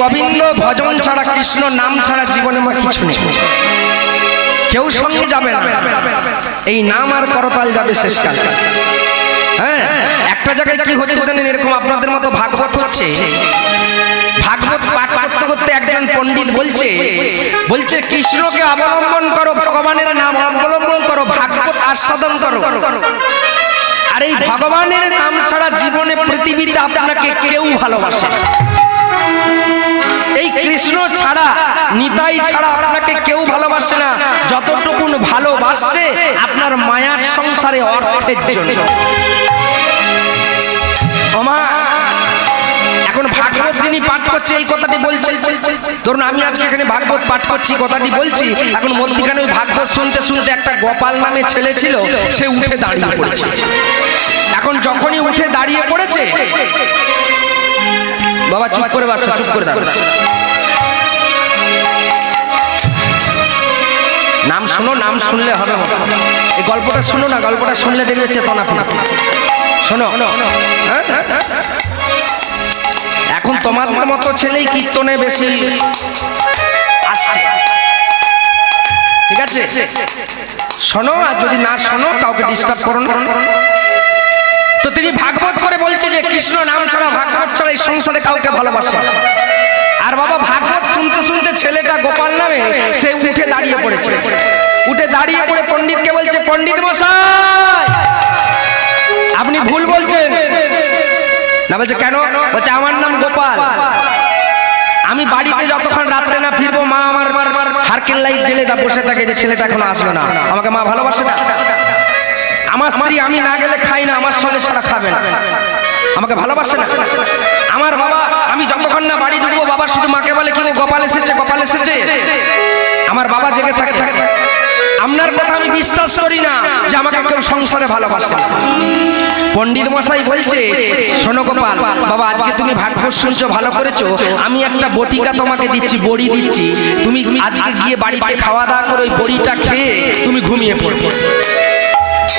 গোবিন্দ ভজন ছাড়া, কৃষ্ণ নাম ছাড়া জীবনে আমার কিছু নেই। কেউ সঙ্গে যাবে না, এই নাম আর করতাল যাবে শেষকাল। হ্যাঁ, একটা জায়গায় কি হচ্ছে জানেন, এরকম আপনাদের মতো ভাগবত হচ্ছে। ভাগবত পাঠ করতে করতে একজন পণ্ডিত বলছে কৃষ্ণকে অবলম্বন করো, ভগবানের নাম অবলম্বন করো, ভাগবত আস্বাদন করো। আর এই ভগবানের নাম ছাড়া জীবনে পৃথিবীতে আপনাকে কেউ ভালোবাসে না। এই কৃষ্ণ ছাড়া, নিতাই ছাড়া আপনাকে কেউ ভালোবাসে না। যতটুকুন ভালোবাসছে আপনার মায়ার সংসারে, অর্থের জন্য। এখন ভাগবত যিনি পাঠ করছে এই কথাটি বলছে, ধরুন আমি আজকে এখানে ভাগবত পাঠ করছি, কথাটি বলছি, এখন মধ্যখানে ওই ভাগবত শুনতে শুনতে একটা গোপাল নামে ছেলে ছিল, সে উঠে দাঁড়িয়ে পড়েছে। এখন যখনই উঠে দাঁড়িয়ে পড়েছে, বাবা চুপ করে বসো, চুপ করে দাঁড়াও, নাম শুনো, নাম শুনলে হবে। এই গল্পটা শুনো না, গল্পটা শুনলে দেখবে চেতনা ফিরে। শোনো, এখন তোমাদের মতো ছেলেই কীর্তনে বেশি আসছে, ঠিক আছে? শোনো, আর যদি না শোনো কাউকে ডিস্টার্ব করো না। তো তিনি ভাগবত করে বলছে যে কৃষ্ণ নাম ছাড়া, ভাগবত ছাড়া এই সংসারে কাউকে ভালোবাসে। আর বাবা ভাগবত শুনতে শুনতে ছেলেটা গোপাল নামে সে উঠে দাঁড়িয়ে পড়েছে। উঠে দাঁড়িয়ে পড়ে পণ্ডিতকে বলছে, পণ্ডিত মশাই আপনি ভুল বলছেন। না বলছে কেন? বলছে আমার নাম গোপাল, আমি বাড়িতে যতক্ষণ রাত্রে না ফিরবো মা আমার হারকেল লাইট জ্বেলে বসে থাকে যে ছেলেটা এখনো আসলো না, আমাকে মা ভালোবাসে না। আমার স্ত্রী আমি না গেলে খাই না, আমার সঙ্গে ছাড়া খাবে না, আমাকে ভালোবাসে না। আমার বাবা আমি যতক্ষণ না বাড়ি ঢুকবো বাবা শুধু মাকে বলে কি গোপাল এসেছে, গোপাল এসেছে। আমার বাবা জেগে থাকে। আপনার কথা আমি বিশ্বাস করি না যে আমাকে কেউ সংসারে ভালোবাসে। পণ্ডিত মশাই বলছে, শোনো গোপাল বাবা, আজকে তুমি ভাগবত শুনছো, ভালো করেছো। আমি একটা বটিকা তোমাকে দিচ্ছি, বড়ি দিচ্ছি, তুমি আজকে গিয়ে বাড়িতে খাওয়া দাওয়া করে ওই বড়িটা খেয়ে তুমি ঘুমিয়ে পড়বে।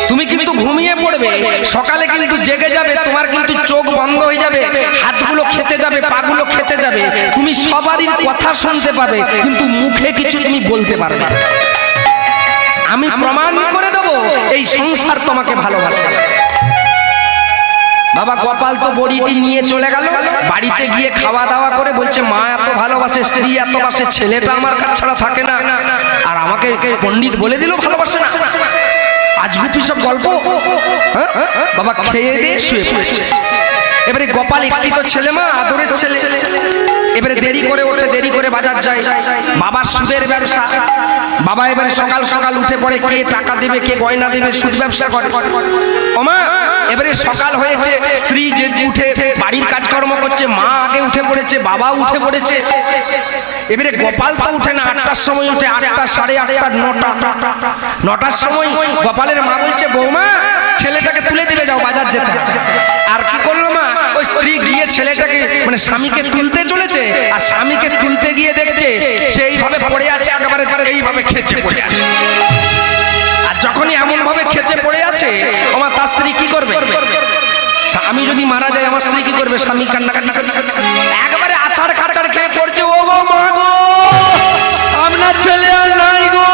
তুমি কিন্তু ঘুমিয়ে পড়বে, সকালে কিন্তু জেগে যাবে, তোমার কিন্তু চোখ বন্ধ হয়ে যাবে, হাতগুলো খেচে যাবে, পাগুলো খেচে যাবে, তুমি সবারই কথা শুনতে পাবে কিন্তু মুখে কিছু তুমি বলতে পারবে। আমি প্রমাণ করে দেবো এই সংসার তোমাকে ভালোবাসে। বাবা গোপাল তো বড়িটি নিয়ে চলে গেল, বাড়িতে গিয়ে খাওয়া দাওয়া করে বলছে মা এত ভালোবাসে, স্ত্রী এত বাসে, ছেলেটা আমার কাছে ছাড়া থাকে না, আর আমাকে পণ্ডিত বলে দিল ভালোবাসে না। আজগুবি সব গল্প। বাবা খেয়ে দিয়ে শুয়ে পড়েছে। এবারে গোপাল একটি তো ছেলে, মা আদরের ছেলে, এবারে দেরি করে ওঠে, দেরি করে বাজার যায়, বাবার সুদের ব্যবসা। বাবা এবারে সকাল সকাল উঠে পড়ে, কে টাকা দেবে, কে গয়না দেবে, সুদ ব্যবসা করে। ওমা এবারে সকাল হয়েছে, স্ত্রী যে উঠে বাড়ির কাজকর্ম করছে, মা আগে উঠে পড়েছে, বাবা উঠে পড়েছে। এবারে গোপাল তো উঠে না, 8টার সময় উঠে, 8টা, 8:30, 9টার সময় গোপালের মা বলছে বৌমা ছেলেটাকে তুলে দিবে, যাও বাজার যেতে। আর কি করলো মা, ওই স্ত্রী গিয়ে ছেলেটাকে মানে স্বামীকে তুলতে চলেছে, আর স্বামীকে তুলতে গিয়ে দেখছে সেইভাবে পড়ে আছে, একেবারে এইভাবে খেচে পড়ে আছে। আর যখনই এমন ভাবে খেচে পড়ে আছে, আমার তার স্ত্রী কি করবে? আমি যদি মারা যাই আমার স্ত্রী কি করবে? স্বামী কান্নাকাটি করবে, একবারে আছাড় খাচাড় খেয়ে পড়ছে। ও গো মা গো, আপনার ছেলে আর নাই গো।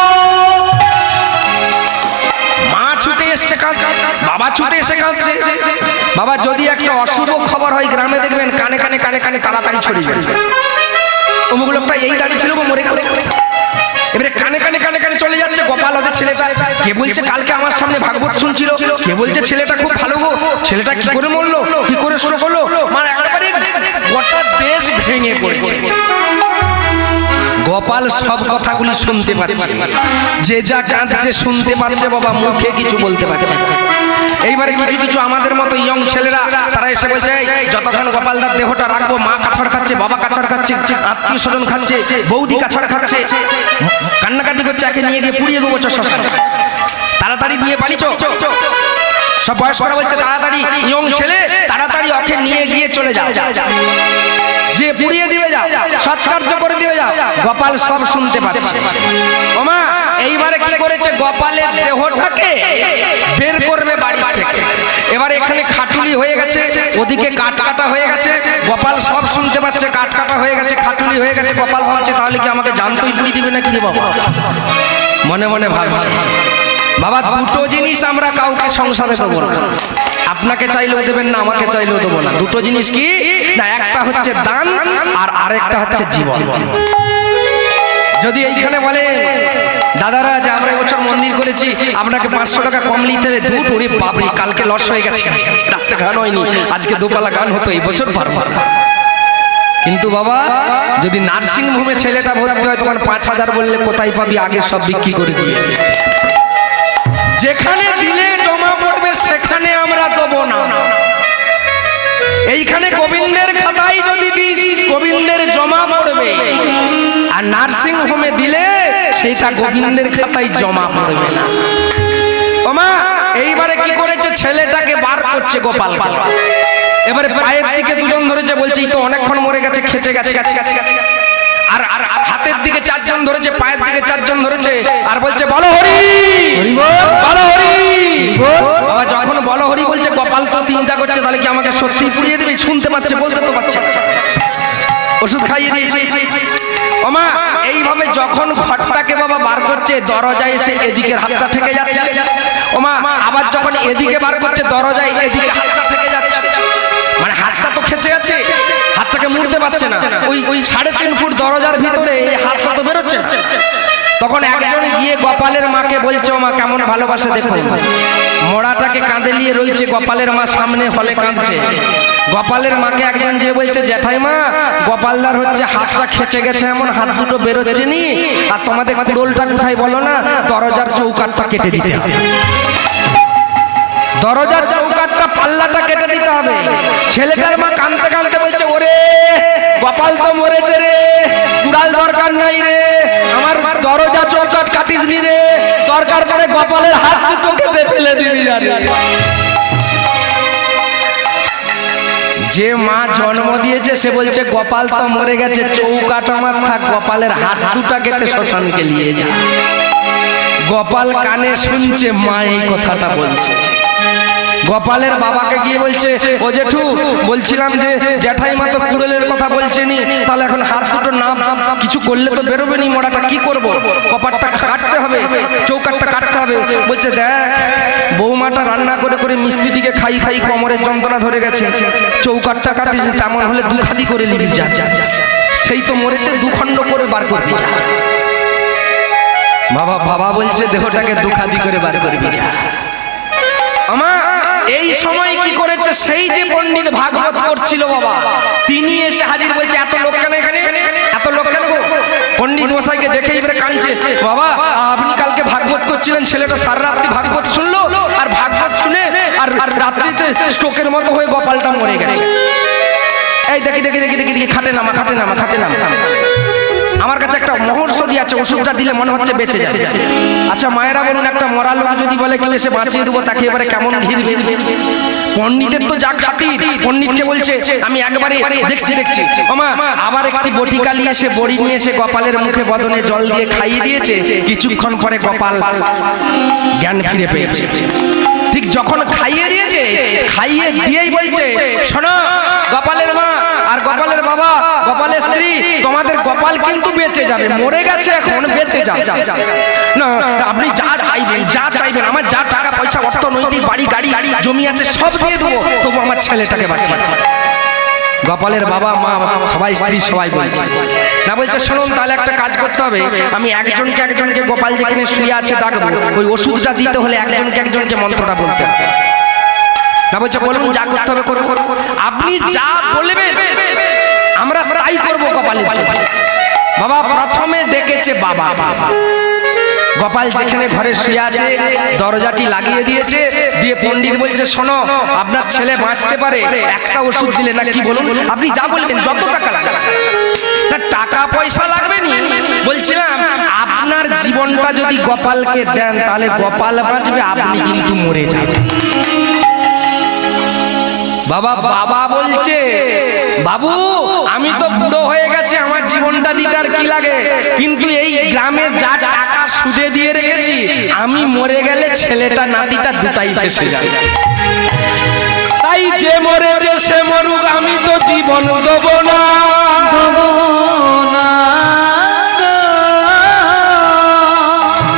মা ছুটে এসছে কাঁদছে, বাবা ছুটে এসে কাঁদছে। বাবা যদি একটা অশুভ খবর হয় গ্রামে দেখবেন কানে কানে কানে কানে তাড়াতাড়ি ছড়িয়ে যাবে, অমুক লোকটা এই দাঁড়িয়ে ছিল মরে গেল। এবারে কানে কানে কানে কানে চলে যাচ্ছে। গোপাল ওদের ছেলেটা, কে বলছে কালকে আমার সামনে ভাগবত শুনছিল, কে বলছে ছেলেটা খুব ভালো গো, ছেলেটা কি করে মরলো, কি করে শুরু করলো, মানে একেবারে গোটা দেশ ভেঙে পড়েছে। গোপাল সব কথাগুলি শুনতে পাচ্ছে, যে যা কাঁদছে শুনতে পাচ্ছে, বাবা মুখে কিছু বলতে পারছে। এইবারে কিছু কিছু আমাদের মতো ইয়ং ছেলেরা তারা এসে বলছে যতক্ষণ গোপালদার দেহটা রাখবো, মা কাছাড় খাচ্ছে, বাবা কাছাড় খাচ্ছে, আত্মীয় স্বজন খাচ্ছে, বৌদি কাছাড় খাচ্ছে, কান্নাকাটি করছে, একে নিয়ে গিয়ে পুড়িয়ে দেবো শ্মশানে, তাড়াতাড়ি নিয়ে পালিছ। সব বয়স্করা বলছে তাড়াতাড়ি, ইয়ং ছেলে তাড়াতাড়ি ওকে নিয়ে গিয়ে চলে যাও, যে পুড়িয়ে দিবে যাও, সৎকার্য করে দিবে যাও। গোপাল সব শুনতে পাচ্ছে। ওমা এইবারে কি করেছে, গোপালের দেহটাকে বের করবে বাড়ি থেকে, এবার এখানে খাটুলি হয়ে গেছে, ওদিকে কাট কাটা হয়ে গেছে, গোপাল সব শুনতে পাচ্ছে, কাট কাটা হয়ে গেছে, খাটুলি হয়ে গেছে। গোপাল ভাবছে তাহলে কি আমাকে জানতোই পুড়ি দিবে নাকি রে বাবা, মনে মনে ভাবছে। বাবা দুটো জিনিস আমরা কাউকে সংসারে দেবো না, আপনাকে চাইলেও দেবেন না, আমাকে চাইলেও দেবো না। দুটো জিনিস কি না, একটা হচ্ছে দান আর আরেকটা হচ্ছে জীবন। যদি এইখানে বলে দাদারা যে আমরা এবছর মন্দির করেছি, আপনাকে 500 টাকা কম নিতে হবে, দুটো ওরে বাবরি কালকে লস হয়ে গেছে, রাত্রে গান হয়নি, আজকে দুপালা গান হতো, এই বছর পারবো। কিন্তু বাবা যদি নার্সিং হোমে ছেলেটা ভর্তি হয় তখন 5000 বললে কোথায় পাবি, আগে সব বিক্রি করে দিয়ে। যেখানে দিলে জমা পড়বে সেখানে আমরা দেবো না। এইখানে গোবিন্দের খাতায় যদি দিস গোবিন্দের জমা পড়বে, আর নার্সিং হোমে দিলে সেটা গোবিন্দের খাতায় জমা পড়বে না। ওমা এইবারে কি করেছে, ছেলেটাকে বার করছে গোপাল, এবারে পায়ের দিকে দুজন ধরেছে, বলছে এই তো অনেকক্ষণ মরে গেছে, খেচে গেছে, আর হাতের দিকে 4 জন ধরেছে, পায়ের দিকে 4 জন ধরেছে, আর বলছে বলো হরি বলো হরি। বাবা যখন বলো হরি বলছে, গোপাল তো চিন্তা করছে তাহলে কি আমাকে সত্যি পুড়িয়ে দেবে, শুনতে পাচ্ছে, বলতে তো পারছে, ওষুধ খাইয়ে দিয়েছে। ওমা এইভাবে যখন ঘরটাকে বাবা বার করছে, দরজায় এসে এদিকে হাতটা ঠেকে যাচ্ছে। ওমা আবার যখন এদিকে বার করছে, দরজায় এদিকে হাতটা ঠেকে যাচ্ছে, মানে হাতটা তো খেচে গেছে, হাতটাকে মুড়তে পারছে না। ওই 3.5 ফুট দরজার ভিতরে এই হাতটা তো বেরোচ্ছে। তখন একজন গিয়ে গোপালের মাকে বলছে, ও মা কেমন ভালোবাসে দেখো, মোড়াটাকে কাঁধে নিয়ে রয়েছে, গোপালের মা সামনে হলে কাঁদছে। গোপালের মাকে একজন যে বলছে, জ্যাঠাই মা গোপালদার হচ্ছে হাতটা খেচে গেছে, এমন হাত দুটো বেরোচ্ছে নি, আর তোমাদের কুড়োলটা কোথায় বলো না, দরজার চৌকাঠটা কেটে দিতে হবে, দরজার চৌকাঠটা পাল্লাটা কেটে দিতে হবে। ছেলেটার মা কাঁদতে কাঁদতে বলছে, ওরে গোপাল তো মরেছে রে, কুড়াল দরকার নাই রে, আমার দরজা চৌকাঠ কাটিস নি রে, দরকার পড়ে গোপালের হাত দুটো কেটে ফেলে দিবি। যে মা জন্ম দিয়েছে সে বলছে গোপাল তো মরে গেছে, চৌকাঠ আমার থাক, গোপালের হাত দুটা কেটে শ্মশানকে নিয়ে যা। গোপাল কানে শুনছে মা এই কথাটা বলছে। গোপালের বাবাকে গিয়ে বলছে, ও জেঠু বলছিলাম যে জ্যাঠাইমা তো কুড়েলের কথা বলছেনি, তাহলে এখন হাত দুটো না কিছু করলে তো বেরোবে নি, মোড়াটা কি করব, কপারটা কাটতে হবে, চৌকাঠটা কাটতে হবে। বলছে দেখ বৌমাটা রান্না করে করে মিস্ত্রি দিকে খাই খাই কোমরের যন্ত্রণা ধরে গেছে, চৌকাঠটা কাটিস, তেমন হলে দুখাদি করে নিবি, যা সেই তো মরেছে, দুখণ্ড করে বার করবি যা। বাবা বলছে দেহটাকে দুখাদি করে বার করবি যা। আমা এই সময় কি করেছে, সেই যে পণ্ডিত ভাগবত করছিল বাবা, তিনি এসে হাজির, বলছে এত লোক কেন এখানে, এত লোক কেন গো? পণ্ডিত মশাইকে দেখে এবারে কাঁদছে, বাবা আপনি কালকে ভাগবত করছিলেন, ছেলেটা সারা রাত্রি ভাগবত শুনলো, আর ভাগবত শুনে আর রাত্রিতে স্ট্রোকের মতো হয়ে গোপালটা মরে গেছে। এই দেখি দেখি দেখি দেখি দেখি খাটে নামা, খাটে নামা, খাটে নামা। আমার কাছে একটা মহৌষধি আছে, ওষুধটা দিলে মনে হচ্ছে বেঁচে যাচ্ছে। আচ্ছা মায়েরা বলুন, একটা মরা লোক যদি বলে কেউ এসে বাঁচিয়ে দেবো, তাকে এবারে কেমন ঘিরবে? পণ্ডিতের তো যা খাতির, পণ্ডিতকে বলছে আমি একবারে দেখছি। ওমা আবার একটি বটিকা নিয়ে এসে, বড়ি নিয়ে এসে গোপালের মুখে বদনে জল দিয়ে খাইয়ে দিয়েছে। কিছুক্ষণ পরে গোপাল জ্ঞান ফিরে পেয়েছে। ঠিক যখন খাইয়ে দিয়েছে, খাইয়ে দিয়েই বলছে, শোনো গোপালের মা আর গোপালের বাবা, গোপালের স্ত্রী, তোমাদের গোপাল কিন্তু বেঁচে যাবে, মরে গেছে এখন, বেঁচে যাবে না। আপনি যা চাইবেন, আমার যা টাকা পয়সা অর্থনৈতিক বাড়ি গাড়ি জমি আছে সব দিয়ে দেবো, তবু আমার ছেলেটাকে বাঁচিয়ে। গোপালের বাবা মা সবাই, স্ত্রী সবাই বলছে না, বলছে শুনুন তাহলে একটা কাজ করতে হবে, আমি একজনকে গোপাল যেখানে শুয়ে আছে ডাকবো, ওই ওষুধটা দিতে হলে একজনকে মন্ত্রটা বলতে হবে না। বলছে বলুন যা করতে হবে করবো, আপনি যা বলবেন আমরা তাই করবো গোপালের জন্য। বাবা প্রথমে ডেকেছে বাবা, গোপাল যেখানে ঘরে শুয়ে আছে দরজাটি লাগিয়ে দিয়েছে, দিয়ে পণ্ডিত বলছে শোনো আপনার ছেলে বাঁচতে পারে, একটা ওষুধ দিলে না, কি বলুন আপনি যা বলবেন, যত টাকা লাগবে না, টাকা পয়সা লাগবে নি, বলছিলাম আপনার জীবনটা যদি গোপালকে দেন তাহলে গোপাল বাঁচবে, আপনি কিন্তু মরে যাবেন। বাবা বলছে বাবু আমি তো বুড়ো হয়ে গেছে, আমার জীবনটা দিতে আর কি লাগে, কিন্তু এই গ্রামে যা টাকা সুদে দিয়ে রেখেছি, আমি মরে গেলে ছেলেটা নাতিটা দুটাই ফেসে যায়। তাই যে মরেছে সে মরুক, আমি তো জীবন দেবো না।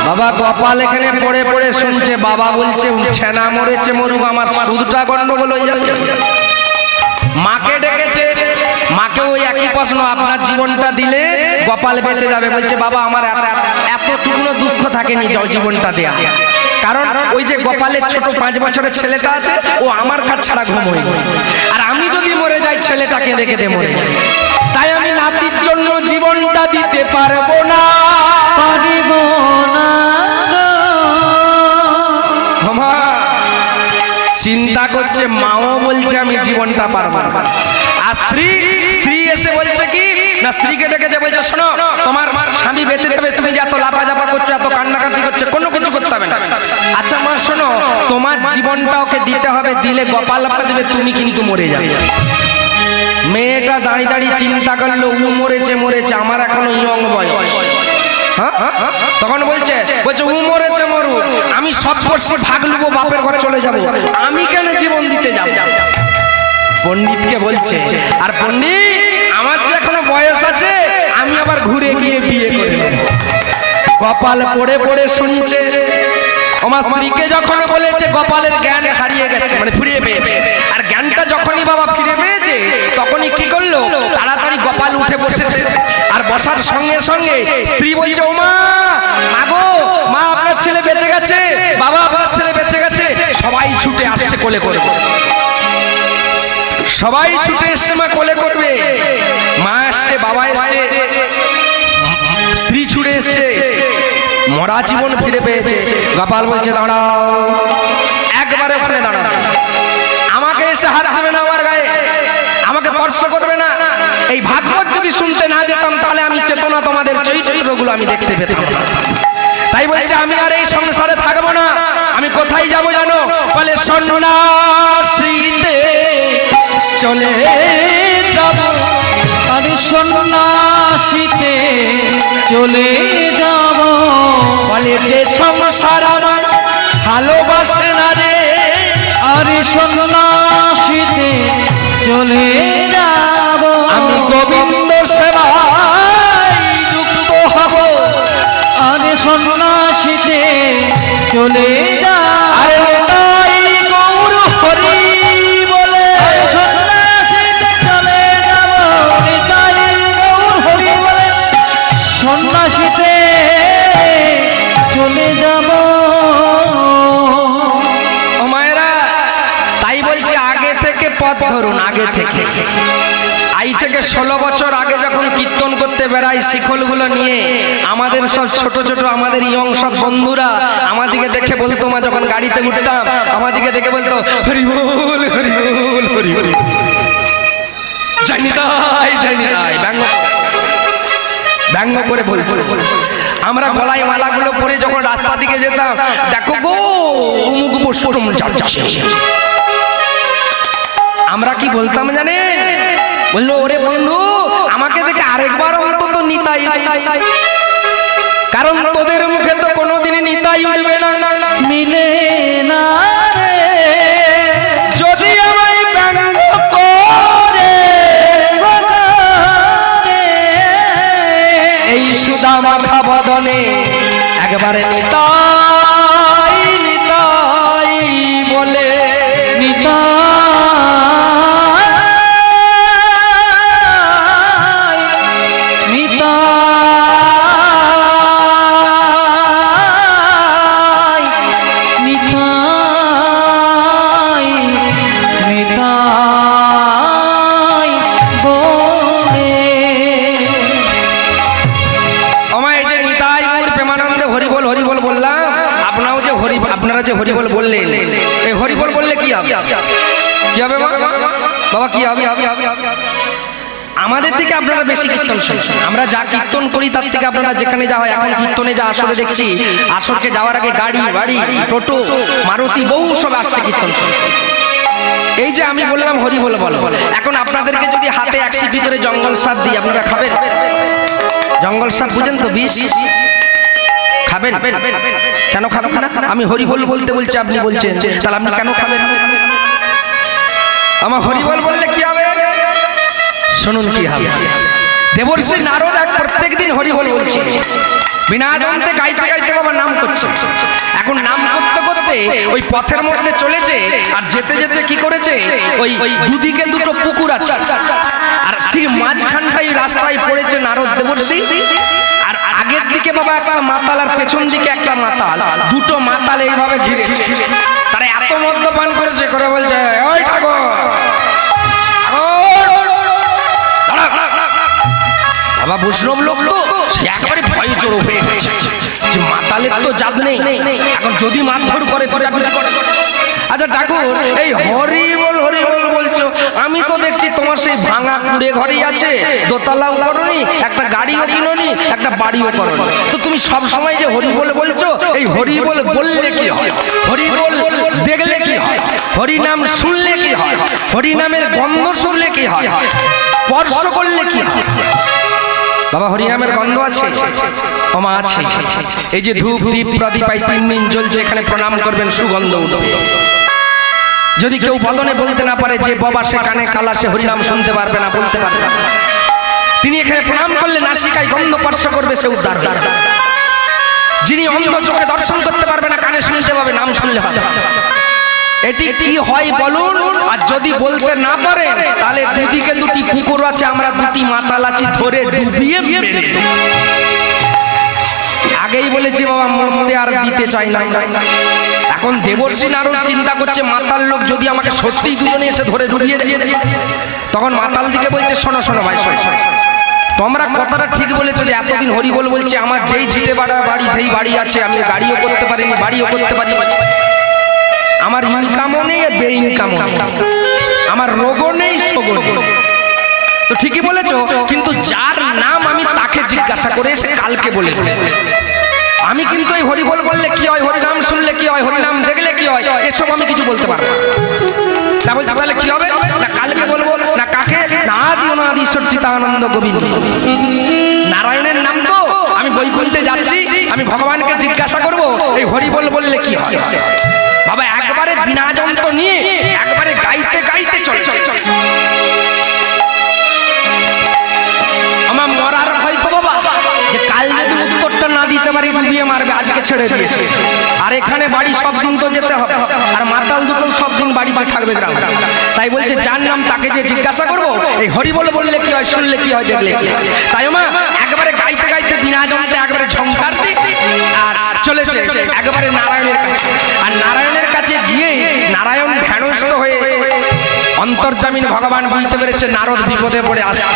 বাবা গোপাল এখানে পড়ে পড়ে শুনছে, বাবা বলছে ছেনা মরেছে মরুক, আমার সুদটা গন্ডগোল হয়ে যাবে। মাকে ডেকেছে, মাকে ওই একই প্রশ্ন, আপনার জীবনটা দিলে গোপাল বেঁচে যাবে। বলছে বাবা আমার এতটুকুনো দুঃখ থাকেনি জীবনটা দেয়া, কারণ ওই যে গোপালের ছোট 5 বছরের ছেলেটা আছে, ও আমার কাছে ছাড়া ঘুমোয়, আর আমি যদি মরে যাই ছেলেটাকে রেখে দে মরে যাই। তাই আমি নাতির জন্য জীবনটা দিতে পারবো না। চিন্তা করছে, মাও বলছে আমি জীবনটা পারবো না। আর স্ত্রী এসে বলছে কি না, স্ত্রীকে ডেকেছে, বলছে শোনো তোমার স্বামী বেঁচে যাবে, তুমি যে এত লাফাঝাপা করছো, এত কান্নাকাটি করছো, কোনো কিছু করতে হবে না। আচ্ছা মা শোনো, তোমার জীবনটা ওকে দিতে হবে, দিলে গোপাল বাঁচবে, তুমি কিন্তু মরে যাবে। মেয়েটা দাঁড়িয়ে দাঁড়িয়ে চিন্তা করলো, ও মরেছে, আমার এখনো ইয়ং বয়স। তখন বলছে ও মরেছে মরু, আমি সব বর্ষে ভাগ লুবো, বাপের ঘরে চলে যাবো, আমি কেন জীবন দিতে যাব? পণ্ডিতকে বলছে, আর পণ্ডিত আমার যে এখনো বয়স আছে, আমি আবার ঘুরে গিয়ে বিয়ে করে নেব। গোপাল পড়ে পড়ে শুনছে। আমার স্ত্রীকে যখন বলেছে গোপালের জ্ঞান হারিয়ে গেছে, মানে ফিরিয়ে পেয়েছে, আর জ্ঞানটা যখনই বাবা ফিরে পেয়েছে, তখনই কি করলো, তাড়াতাড়ি গোপাল উঠে বসেছে। আর বসার সঙ্গে সঙ্গে স্ত্রী বলছে, ও মা, আগো মা, আপনার ছেলে বেঁচে গেছে, বাবা আপনার ছেলে বেঁচে গেছে। সবাই ছুটে আসছে কোলে করে, সবাই ছুটে এসছে মা কোলে করবে। মা আসছে, বাবা এসছে, স্ত্রী ছুটে এসছে, মরা জীবন ফিরে পেয়েছে। গোপাল বলছে দাঁড়াও, একবারে ওখানে দাঁড়াও, আমাকে এসে হাত দেবে না আমার গায়ে, আমাকে স্পর্শ করবে না। এই ভাগবত যদি শুনতে না যেতাম, তাহলে আমি চেতনা তোমাদের চরিত্রগুলো আমি দেখতে পেতাম। তাই বলছে আমি আর এই সংসারে থাকবো না, আমি কোথায় যাব জানো? বলে সন্ন্যাসীতে চলে যাব, আরে সন্ন্যাসীতে চলে যাব। বলে যে সংসার আমার ভালোবাসে না রে, আরে সন্ন্যাসীতে চলে যাব। আমি গোবিন্দ সেবায় যুক্ত হব। আরে সন্ন্যাসীতে চলে যাব। আরে তাই গৌর হরি বলে, আরে সন্ন্যাসীতে চলে যাব। তাই গৌর হরি বলে সন্ন্যাসীতে চলে যাব। ও মায়েরা, তাই বলছি আগে থেকে পথ ধরুন, আগে থেকে। আই থেকে 16 বছর আগে যখন কীর্তন করতে বেড়াই শিখলগুলো নিয়ে, আমাদের সব ছোট ছোট আমাদের ইয়ং সব বন্ধুরা আমাদিকে দেখে বলতো, মা যখন গাড়িতে উঠতাম আমাদিকে দেখে বলতো হরি বল হরি বল হরি বল, জানি তাই ব্যঙ্গ করে বলতো। আমরা গলায় মালাগুলো পরে যখন রাস্তা দিকে যেতাম, দেখো গো অমুক বসুর আমরা কি বলতাম জানেন? বললো ওরে বন্ধু, আমাকে দেখে আরেকবার অন্তত নিতাই, কারণ তোদের মুখে তো কোনোদিনই নিতাই উঠবে না, মিলে না রে। যদি আমায় ব্যঙ্গ করে এই সুদা মাখা বদনে একবারে নিতাই নিতাই বলে, নিতাই হরিবল বললেন, এই হরিবল বললে কি হবে? কি হবে বাবা, কি হবে? আমাদের থেকে আপনারা বেশি কীর্তন শুনছেন, আমরা যা কীর্তন করি তার থেকে আপনারা যেখানে যাওয়া হয়, এখন কীর্তনে যা আসরে দেখছি, আসরকে যাওয়ার আগে গাড়ি বাড়ি টোটো মারুতি বহু সব আসছে কীর্তন শুনছে। এই যে আমি বললাম হরিবল বলো, এখন আপনাদেরকে যদি হাতে 1 সিট ভিতরে জঙ্গল সার দিই, আপনারা খাবেন? জঙ্গল সাপ বুঝেন তো, বিষ খাবেন? কেন খাবেন না? আমি হরি বল বলতে বলছি, আপনি বলছেন, তাহলে আপনি কেন খাবেন? আমার হরি বল বললে কি হবে? শুনুন কি হবে। দেবর্ষি নারদ এক প্রত্যেক দিন হরি বল বলছে, বিনা জানতে গাইতে গাইতে বাবা নাম করছে। এখন নাম করতে করতে ওই পথের মধ্যে চলেছে, আর যেতে যেতে কি করেছে, ওই দুদিকে দুটো পুকুর আছে, আর ঠিক মাঝখানটাই রাস্তায় পড়েছে নারদ দেবর্ষি। আর আগের দিকে বাবা একটা মাতাল, আর পেছন দিকে একটা মাতাল, দুটো মাতাল এইভাবে ঘিরেছে। তারা এত মদ্যপান করেছে, করে বলছে, ওই ঠাকুর, বাবা বৈষ্ণব লোক তো, সে একেবারে ভয়ে জড়ো হয়ে গেছে যে মাতালের তো জাত নেই, এখন যদি মারধর করে। আচ্ছা ঠাকুর, এই হরি বল বলছো, আমি তো দেখছি তোমার সেই ভাঙা কুড়ে ঘরই আছে, দোতলাও করনি, একটা গাড়িও কিনোনি, একটা বাড়িও করনি, তো তুমি সব সময় যে হরি বল বলছো, এই হরি বল বললে কি হয়? হরি বল দেখলে কি হয়? হরি নাম শুনলে কি হয়? হরি নামের গন্ধ শুনলে কি হয়? স্পর্শ করলে কি হয়? বাবা হরিনামের গন্ধ আছে, ওমা আছে। এই যে ধূপ দীপ প্রদীপ 3 দিন জ্বলছে, এখানে প্রণাম করবেন, সুগন্ধ উঠবে। যদি কেউ বদনে বলতে না পারে যে বাবা সে কানে কালা, সে হরিনাম শুনতে পারবে না, বলতে পারবে না, তিনি এখানে প্রণাম করলে নাসিকায় গন্ধ স্পর্শ করবে, সে উদ্ধার হবে। যিনি অন্ধ চোখে দর্শন করতে পারবে না, কানে শুনতে পাবে, নাম শুনলে হবে। এটি কি হয় বলুন? আর যদি বলতে না পারে, তাহলে দুদিকে দুটি পুকুর আছে, আমরা দুটি মাতাল আছি, ধরে ডুবিয়ে মেরে দেব। আগেই বলেছি বাবা, মরতে আর দিতে চাই না। এখন দেবর্ষি নারদ চিন্তা করছে, মাতাল লোক যদি আমাকে সত্যিই দুজনে এসে ধরে ডুবিয়ে দিয়ে দেয়, তখন মাতাল দিকে বলছে, শোনো শোনো ভাই, শোনো, তোমরা কথাটা ঠিক বলেছো যে এতদিন হরি বল বলছে, আমার যেই ছিটে বাড়ি সেই বাড়ি আছে, আমি গাড়িও করতে পারিনি, বাড়িও করতে পারিনি, আমার ইনকামও নেই, বে ইনকামও নেই, আমার রোগও নেই, শোগও নেই, তো ঠিকই বলেছো। কিন্তু যার নাম আমি তাকে জিজ্ঞাসা করে এসে কালকে বলে দেব। আমি কিন্তু এই হরি বল বললে কি হয়, হরিনাম শুনলে কি হয়, হরিনাম দেখলে কি হয়, এসব আমি কিছু বলতে পারবো না। বলছি তাহলে কি হবে? না কালকে বলবো, না কাকে? না আদি অনাদি ঈশ্বর চিদানন্দ গোবিন্দ নারায়ণের নাম তো, আমি বৈকুণ্ঠে যাচ্ছি, আমি ভগবানকে জিজ্ঞাসা করব এই হরি বল বললে কি হয়। বাবা একবারে বিনা যন্ত্র নিয়ে একবারে গাইতে গাইতে চল। আমার মরার হয়তো বাবা যে কাল যদি উত্তরটা না দিতে পারি, ডুবিয়ে মারবে, আজকে ছেড়ে দিয়েছে। আর এখানে বাড়ি সব দিন তো যেতে হবে, আর মাতাল দুটো সব দিন বাড়িতে থাকবে গ্রাম। তাই বলছে যার নাম তাকে যে জিজ্ঞাসা করবো, এই হরি বল বললে কি হয়, শুনলে কি হয়, দেখলে কি হয়। তাই মা একবারে গাইতে গাইতে বিনা যন্ত্রে একবারে ঝংকার দি, আর চলেছে একবারে নারায়ণের কাছে। আর নারায়ণের কাছে গিয়ে নারায়ণ ধ্যানস্থ হয়ে অন্তর্জামিন ভগবান বুঝতে পেরেছে নারদ বিপদে পড়ে আসছে,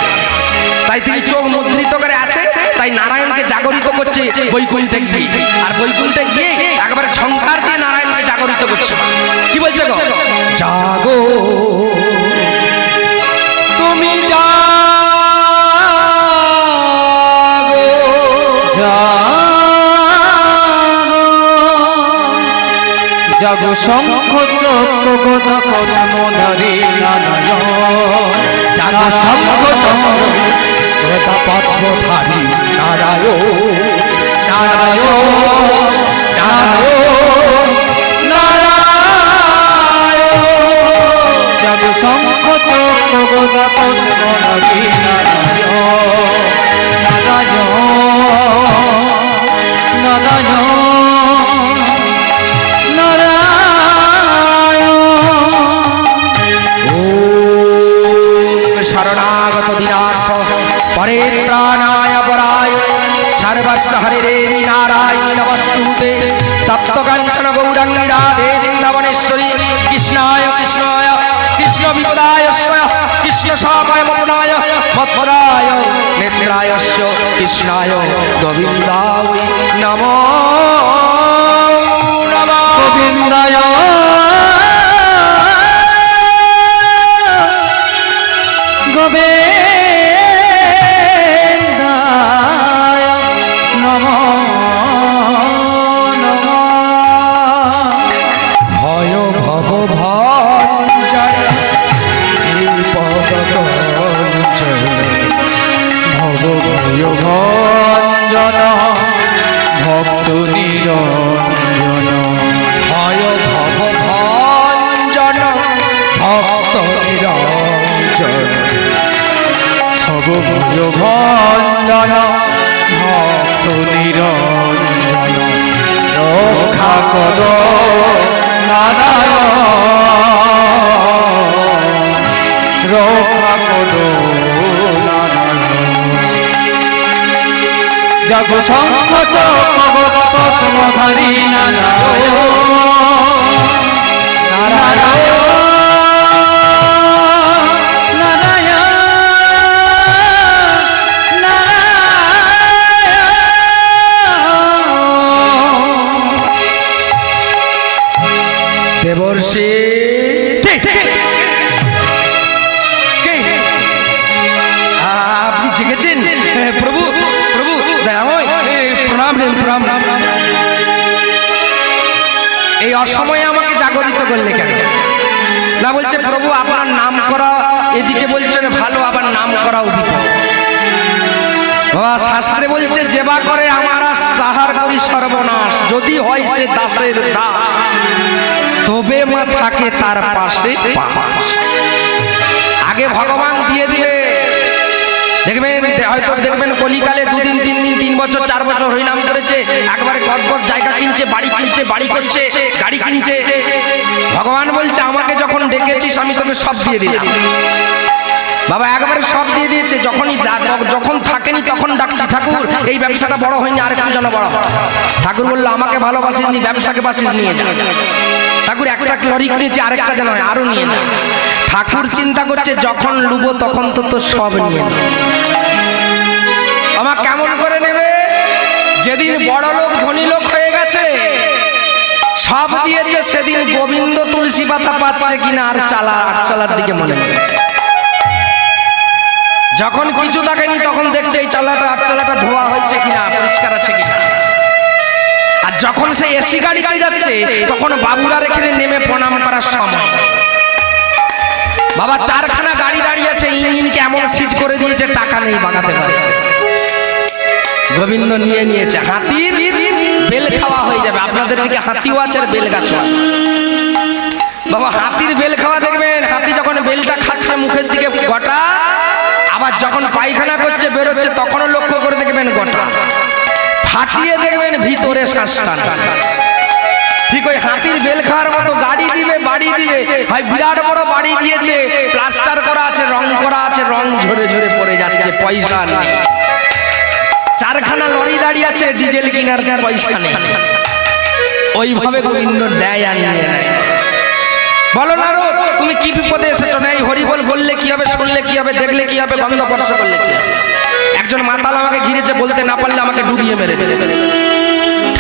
তাই তিনি চোখ মুদ্রিত করে আছে, তাই নারায়ণকে জাগরিত করছে বৈকুণ্ঠে গিয়ে। আর বৈকুণ্ঠে গিয়ে একবারে ঝংকার দিয়ে নারায়ণকে জাগরিত করছে। কি বলছে গো? জাগো তুমি জাগো, জাগো শঙ্খ চক্র কর্মধারী নারায়ণ, জাগো শঙ্খ চক্র পদ্মধারী নারায়ণ, নারায়ণ নারায়ণ নারায়ণ, জাগো শঙ্খ চক্র পদ্মধারী নারায়ণ, নারায়ণ নারায়ণ শরণাগত দিনার্থ পরিত্রাণায় পরায় সর্বস্ব হরিদেবী নারায়ণ নমস্তুতে। তপ্ত কাঞ্চন গৌরাঙ্গী রাধে বৃন্দাবনেশ্বরী কৃষ্ণায় কৃষ্ণায় কৃষ্ণ বিপদায় কৃষ্ণ শাপায় মপনায় মৎপরায় নেত্রায়শ্চ কৃষ্ণায় গোবিন্দায় নমো নমঃ। গোবিন্দায় গোবিন্দায় নমো নমঃ। ভয় ভব ভঞ্জন ভব ভয় ভঞ্জন নিরঞ্জন ভক্ত নিরঞ্জন ভয় ভব ভঞ্জন ভক্ত নিরঞ্জন ভব ভয় ভঞ্জন ভক্ত নিরঞ্জন রক্ষা কর নারায়ণ রক্ষা কর জগ শঙ্খ চক্র পদ্মধারী নারায়ণ নারায়ণ দেবর্ষি আপনি জেগেছেন? প্রভু প্রভু দয়াময়, প্রণাম নেন, প্রণাম। এই অসময়ে আমাকে জাগরিত করলে কেন? না বলছে প্রভু আপনার নাম করা, এদিকে বলছেন ভালো, আবার নাম করাও বিপদ। বাবা শাস্ত্রে বলছে যেবা করে আমার আশ তাহার করি সর্বনাশ, যদি হয় সে দাসের দাস তবে মা থাকে তার পাশে পাশ। আগে ভগবান দিয়ে দিলে দেখবেন, হয়তো দেখবেন কলিকালে 2 দিন 3 দিন 3 বছর 4 বছর হরিনাম করেছে, একবারে গদগদ জায়গা কিনছে, বাড়ি কিনছে, বাড়ি করছে, গাড়ি কিনছে। ভগবান বলছে আমাকে যখন ডেকেছিস আমি তোকে সব দিয়ে দিলাম। বাবা একবারে সব দিয়ে দিয়েছে, যখন থাকেনি তখন ডাকছি ঠাকুর এই ব্যবসাটা বড় হয়নি, আর একটু যেন বড় হয়। ঠাকুর বললো আমাকে ভালোবাসিনি, ব্যবসাকে বাসিস নিয়ে যা। ঠাকুর একটা লরি কিনেছে, আরেকটা যেন আরো নিয়ে যায়। ঠাকুর চিন্তা করছে যখন লুবো তখন তো সব নিয়ে নেবে। আমার কেমন করে নেবে? যেদিন বড় লোক ধনী লোক হয়ে গেছে, সব দিয়েছে, সেদিন গোবিন্দ তুলসী পাতা পাচ্ছে কিনা আর চালার দিকে মনে মনে। যখন কিছু থাকেনি তখন দেখছে এই চালাটা ধোয়া হয়েছে কিনা, পরিষ্কার আছে কিনা। আর যখন সে এসি গাড়িতে যাচ্ছে তখন বাবুরা রেখে নেমে প্রণাম করার সময়। বাবা 4খানা গাড়ি দাঁড়িয়ে আছে, ইঞ্জিনকে এমন সিট করে দিয়েছে টাকা নেই বাগাতে পারে। গোবিন্দ নিয়ে নিয়েছে। হাতির বেল খাওয়া হয়ে যাবে। আপনাদের দিকে হাতিও আছে আর বেল গাছও আছে। বাবা হাতির বেল খাওয়া দেখবেন, হাতি যখন বেলটা খাচ্ছে মুখের দিকে গোটা, আবার যখন পায়খানা করছে বেরোচ্ছে তখনও লক্ষ্য করে দেখবেন গোটা, ফাটিয়ে দেখবেন ভিতরে শ্বাসটা। ঠিক ওই হাতির বেল খাওয়ার মতো গাড়ি দিবে, বাড়ি দিবে, ভাই বিরাট বড় বাড়ি দিয়েছে, প্লাস্টার করা আছে, রং করা আছে, রং ঝরে ঝরে পড়ে যাচ্ছে, পয়সা নেই। 4খানা লরি দাঁড়িয়ে আছে, ডিজেল কিনার পয়সা নেই। ওইভাবে গোবিন্দ দেয় আর নিয়ে নেয়। বলো না রো তুমি কি বিপদে এসেছো? না এই হরিবল বললে কি হবে, শুনলে কি হবে, দেখলে কি হবে, গন্ধ স্পর্শ করলে কি হবে? একজন মাতাল আমাকে ঘিরেছে, বলতে না পারলে আমাকে ডুবিয়ে মেরে দেবে।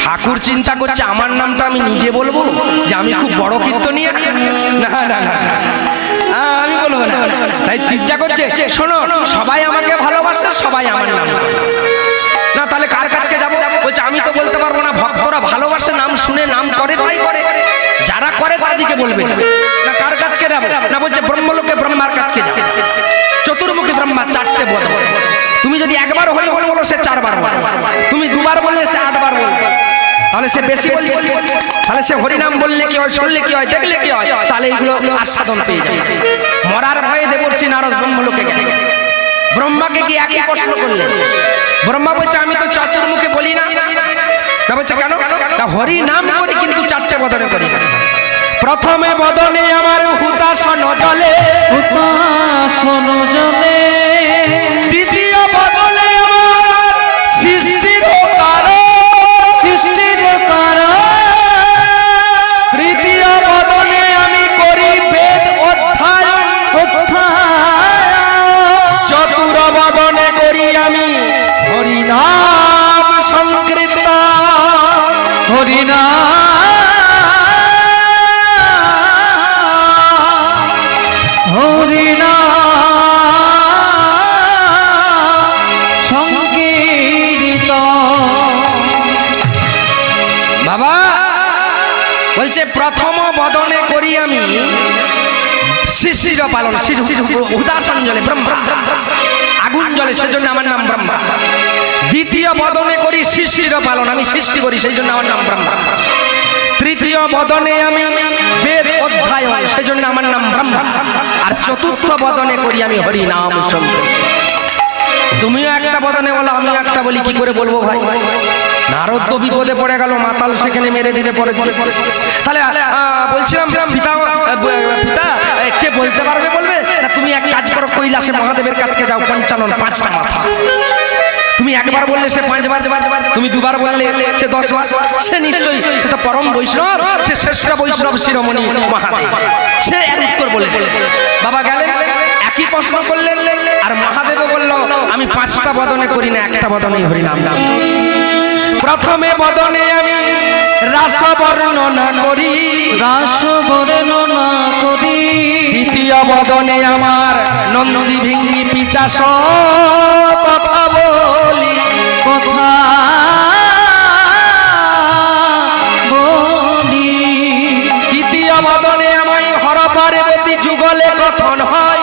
ঠাকুর চিন্তা করছে আমার নামটা আমি নিজে বলবো যে আমি খুব বড় কীর্তনিয়া? না না না, আমি বলবো না। তাই চিন্তা করছে শোনো সবাই আমাকে ভালোবাসে, সবাই আমার নাম না, তাহলে কার কাছকে যাবো? বলছে আমি তো বলতে পারবো না, ভক্তরা ভালোবাসে, নাম শুনে নাম করে তাই করে, যারা করে তার দিকে বলবে না। কার কাছকে যাবো? না বলছে ব্রহ্মলোকে ব্রহ্মার কাছকে যাবে। চতুর্মুখী ব্রহ্মা 4টে বদ। তুমি যদি একবার হরি বল বলো সে 4 বার বলে, তুমি 2 বার বললে সে 8 বার বলবে। তাহলে সে বেশি বলছে, তাহলে সে হরিনাম বললে কি হয়, শুনলে কি হয়, দেখলে কি হয়, তাহলে এগুলো আস্বাদন পেয়ে যাবে। মরার ভয়ে দেবর্ষি নারদ ব্রহ্মলোকে গেলেন। ব্রহ্মাকে কি একই প্রশ্ন করলেন। ব্রহ্মা বলছে আমি তো চতুর্মুখে বলি না। না বলছে কেন? না হরি নাম করি কিন্তু 4টে বদনে করি না। প্রথমে বদনে আমার হুতাশন জলে, হুতাশন জলে, দ্বিতীয় বদনে আমার সৃষ্টির কারণ, তৃতীয় বদনে আমি করি বেদ অধ্যায়ন, চতুর বদনে করি আমি হরিনাম সংকীর্তন। বাবা বলছে প্রথম বদনে করি আমি শিশির পালন, হুদাসন জলে ব্রহ্মা, আগুন জলে, সেজন্য আমার নাম ব্রহ্মা। দ্বিতীয় বদনে সৃষ্টির পালন, আমি সৃষ্টি করি, সেই জন্য আমার নাম ব্রহ্মা। তৃতীয় বদনে আমি বেদ অধ্যায়ন, সেই জন্য আমার নাম ব্রহ্মা। আর চতুর্থ বদনে করি আমি হরি নাম সংকীর্তন। তুমিও একটা বদনে বলো, আমিও একটা বলি, কি করে বলবো ভাই? নারদ তো বিপদে পড়ে গেল, মাতাল সেখানে মেরে দিবে পরে। তাহলে বলছিলাম পিতা, পিতা কে বলতে পারবে বলবে না? তুমি এক কাজ করো, কৈলাসে মহাদেবের কাছে যাও, পঞ্চানন 5টা মাথা। তুমি একবার বললে সে 5 বার, তুমি দুবার বললে সে 10 বার। সে নিশ্চয়ই, সে তো পরম বৈষ্ণব, সে শ্রেষ্ঠ বৈষ্ণব শিরোমণি মহাদেব। সে এর উত্তর বলে বাবা গেলেন, একই প্রশ্ন করলেন, আর মহাদেব বলল আমি 5টা বদনে করি না, একটা বদনেই হরিনাম। প্রথমে বদনে আমি রাস বর্ণনা করি, রাস বর্ণনা করি। দ্বিতীয় বদনে আমার নন্দী ভিঙ্গি পিচাস কথা বলি, কথা বলি। তৃতীয় বদনে আমায় হর পার্বতী যুগলে কথন হয়।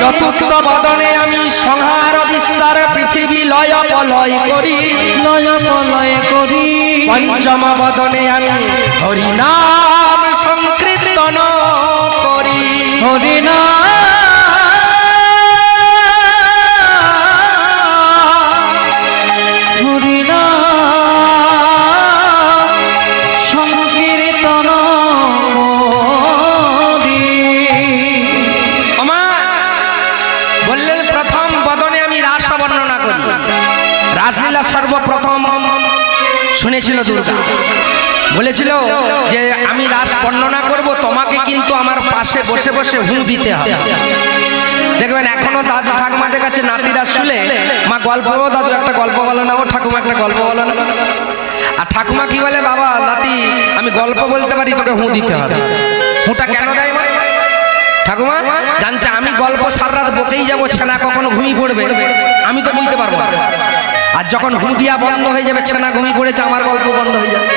চতুর্থ বদনে আমি সংহার বিস্তার পৃথিবী লয় পলয় করি, লয় পলয় করি। পঞ্চম বদনে আমি হরিনাম সংকীর্তন করি। হরিনাম সংকীর্তন করি। বললেন প্রথম বদনে আমি রাস বর্ণনা করি। রাসলীলা সর্বপ্রথম শুনেছিল দুর্গা, বলেছিল যে আমি রাস বর্ণনা করব, তোমাকে কিন্তু আমার পাশে বসে বসে হু দিতে হবে। দেখবেন এখনো দাদু ঠাকুমাদের কাছে নাতিরা শুলে, মা গল্প, দাদু একটা গল্প বলো না, ও ঠাকুমা একটা গল্প বলো না। আর ঠাকুমা কি বলে, বাবা নাতি আমি গল্প বলতে পারি, তোকে হু দিতে হবে। হুটা কেন দেয় মা? ঠাকুমা জানছে আমি গল্প সারা রাত বকেই যাবো, ছেনা কখনো ঘুমিয়ে পড়বে, আমি তো বুঝতে পারবো না। আর যখন হু দিয়া বন্ধ হয়ে যাবে, ছেনা ঘুমিয়ে পড়েছে, আমার গল্প বন্ধ হয়ে যাবে।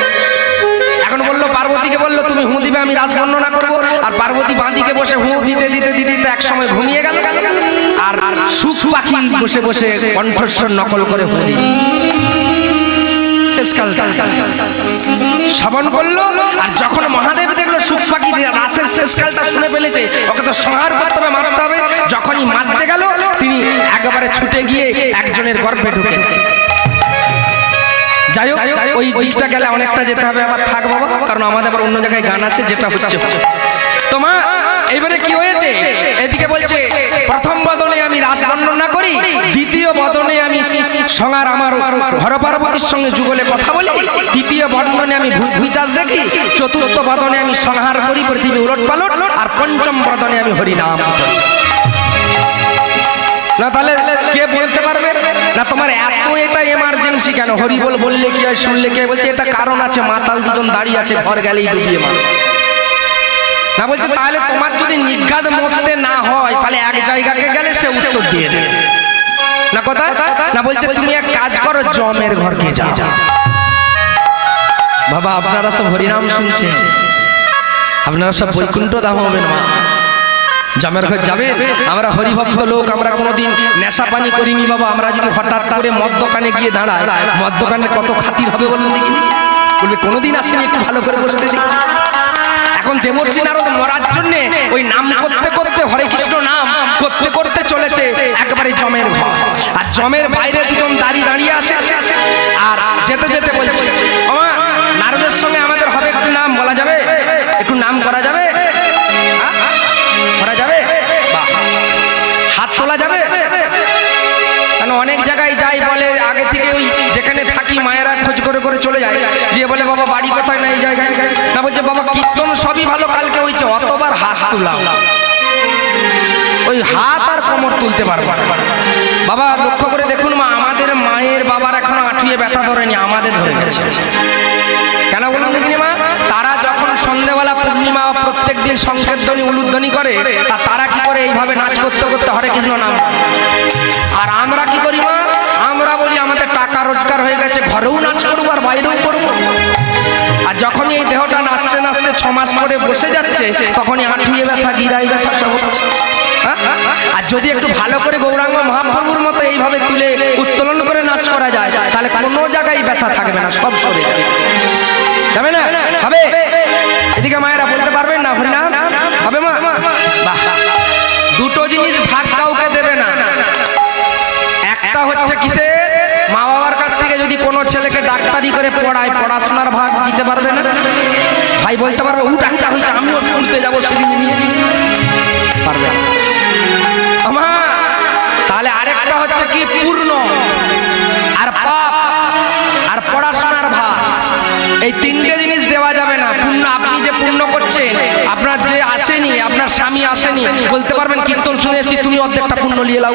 এখন বললো, পার্বতীকে বললো তুমি হু দিবে, আমি রাস বর্ণনা করবো। আর পার্বতী বাঁদিকে বসে হু দিতে দিতে দিতে দিতে এক সময় ঘুমিয়ে গেল। আর সুখ পাখি বসে বসে কণ্ঠস্বর নকল করে হু দিল। শেষকালটা শ্রবণ করলো। আর যখন মহাদেব দেখলো সুখ পাখি রাসের শেষকালটা শুনে ফেলেছে, ওকে তো সংহার করতে হবে, মারতে হবে। যখনই মারতে গেল, তিনি একেবারে ছুটে গিয়ে একজনের গর্ভে ঢুকে। যাই হোক, ওই দিকটা গেলে অনেকটা যেতে হবে, আবার থাক বাবা, কারণ আমাদের আবার অন্য জায়গায় গান আছে, যেটা হচ্ছে তোমার। এইবারে কি হয়েছে, এদিকে বলছে প্রথম বদনে আমি রাস বর্ণনা করি, দ্বিতীয় বদনে আমি সংহার আমার হর পার্বতীর সঙ্গে যুগলে কথা বলি, তৃতীয় বদনে আমি বিচাস দেখি, চতুর্থ বদনে আমি সংহার করি পৃথিবী উলট পালট, আর পঞ্চম বদনে আমি হরিনাম করি। না তাহলে কে বলতে পারবে না তোমার এত এটা এমার্জেন্সি কেন? হরিবল বললে কি হয়, শুনলে কে? বলছে এটা কারণ আছে, মাতাল দুজন দাঁড়িয়ে আছে, ঘর গেলেই ডুবিয়ে মার। না বলছে তাহলে তোমার যদি নিঘাত মধ্যে না হয়, তাহলে এক জায়গাকে গেলে সে উত্তর দিয়ে দেবে না। কোথায় না? বলছে তুমি এক কাজ করো, জমের ঘরকে যাও। বাবা আপনারা সব হরিনাম শুনছেন, আপনারা সব বৈকুণ্ঠ ধাম হবেন মা। জমের ঘর যাবে, আমরা হরিভক্ত লোক, আমরা কোনোদিন নেশা পানি করিনি বাবা। আমরা যদি হঠাৎ করে মদ দোকানে গিয়ে দাঁড়াই, মদ দোকানে কত খাতির হবে বলুন দেখি? বলবে কোনোদিন আসেনি, একটু ভালো করে বসতে দিই। এখন দেবর্ষি নারদ মরার জন্য ওই নাম করতে করতে, হরে কৃষ্ণ নাম করতে করতে চলেছে একেবারে জমের ঘর। আর জমের বাইরে দুজন দাঁড়িয়ে আছে। আর যেতে যেতে বলছে, ওমা নারদের সঙ্গে আমাদের হবে, একটু নাম বলা যাবে, একটু নাম করা যাবে, করা যাবে, বাহ হাত তোলা যাবে। কারণ অনেক জায়গায় যাই বলে আগে থেকে, ওই যেখানে থাকি মায়েরা খোঁজ করে করে চলে যায়, যে বলে বাবা বাড়ি কোথায় না এই জায়গায়। না বলছে বাবা কীর্তন সবই ভালো, কালকে হয়েছে অতবার হাত তুলাও, ওই হাত আর কোমর তুলতে পারবো না। বাবা লক্ষ্য করে দেখুন মা, আমাদের মায়ের বাবার এখনো আঁঠুয়ে ব্যথা ধরেনি, আমাদের ধরে গেছে। কেন বলুন দেখিনি মা? তারা যখন সন্ধ্যেবেলা পূর্ণিমা প্রত্যেক দিন সংকেতধ্বনি উলুধ্বনি করে, আর তারা কি করে এইভাবে নাচ করতে করতে হরে কৃষ্ণ নাম। আর আমরা কি করি মা? আমরা বলি আমাদের টাকা রোজগার হয়ে গেছে, ঘরেও নাচ করবো আর বাইরেও করবো। আর যখনই এই দেহটা নাচতে নাচতে 6 মাস পরে বসে যাচ্ছে, তখনই আঁঠুয়ে ব্যথা, গিরাই ব্যথা সব হচ্ছে। আর যদি একটু ভালো করে গৌরাঙ্গ মহাপ্রভুর মতো এইভাবে তুলে উত্তোলন করে নাচ করে, করা যায় তাহলে কোনো জায়গায় ব্যথা থাকবে না, সব সরে যাবে। যাবে না? হবে? এদিকে মায়েরা বলতে পারবেন না হরিনাম হবে মা? বাহ, দুটো জিনিস ভাগ কাউকে দেবে না। একটা হচ্ছে কিসে, মা বাবার কাছ থেকে যদি কোনো ছেলেকে ডাক্তারি করে পড়ায়, পড়াশোনার ভাগ দিতে পারবে না। ভাই বলতে পারবে ও ডাক্তার হয়েছে আমিও শুনতে যাবো, সেদিন নিয়ে পারবে না আমার। তাহলে আরেকটা হচ্ছে কি, পূর্ণ আর পাপ আর পড়াশোনার ভাগ, এই তিনটে জিনিস দেওয়া যাবে না। পূর্ণ, আপনি যে পূর্ণ করছেন, আপনার যে আসেনি, আপনার স্বামী আসেনি, বলতে পারবেন কীর্তন শুনে এসেছি, তুমি অর্ধেকটা পূর্ণ নিয়ে লাও,